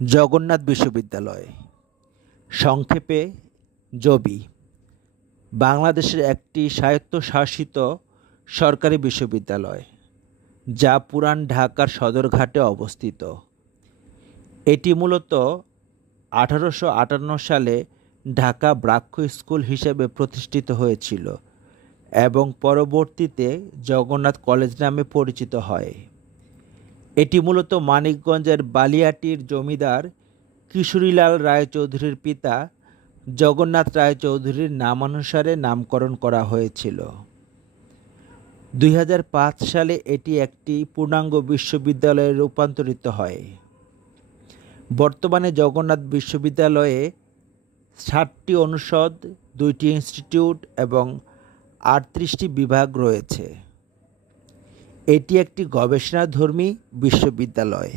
জগন্নাথ বিশ্ববিদ্যালয়, সংক্ষেপে জবি, বাংলাদেশের একটি স্বায়ত্তশাসিত সরকারি বিশ্ববিদ্যালয় যা পুরান ঢাকার সদরঘাটে অবস্থিত। এটি মূলত 1858 সালে ঢাকা ব্রাহ্ম স্কুল হিসেবে প্রতিষ্ঠিত হয়েছিল এবং পরবর্তীতে জগন্নাথ কলেজ নামে পরিচিত হয়। এটি মূলত মানিকগঞ্জের বালিয়াটির জমিদার কিশোরীলাল রায়চৌধুরীর পিতা জগন্নাথ রায়চৌধুরীর নামানুসারে নামকরণ করা হয়েছিল। 2005 সালে এটি একটি পূর্ণাঙ্গ বিশ্ববিদ্যালয়ে রূপান্তরিত হয়। বর্তমানে জগন্নাথ বিশ্ববিদ্যালয়ে 7টি অনুষদ, 2টি ইনস্টিটিউট এবং 38টি বিভাগ রয়েছে। এটি একটি গবেষণাধর্মী বিশ্ববিদ্যালয়।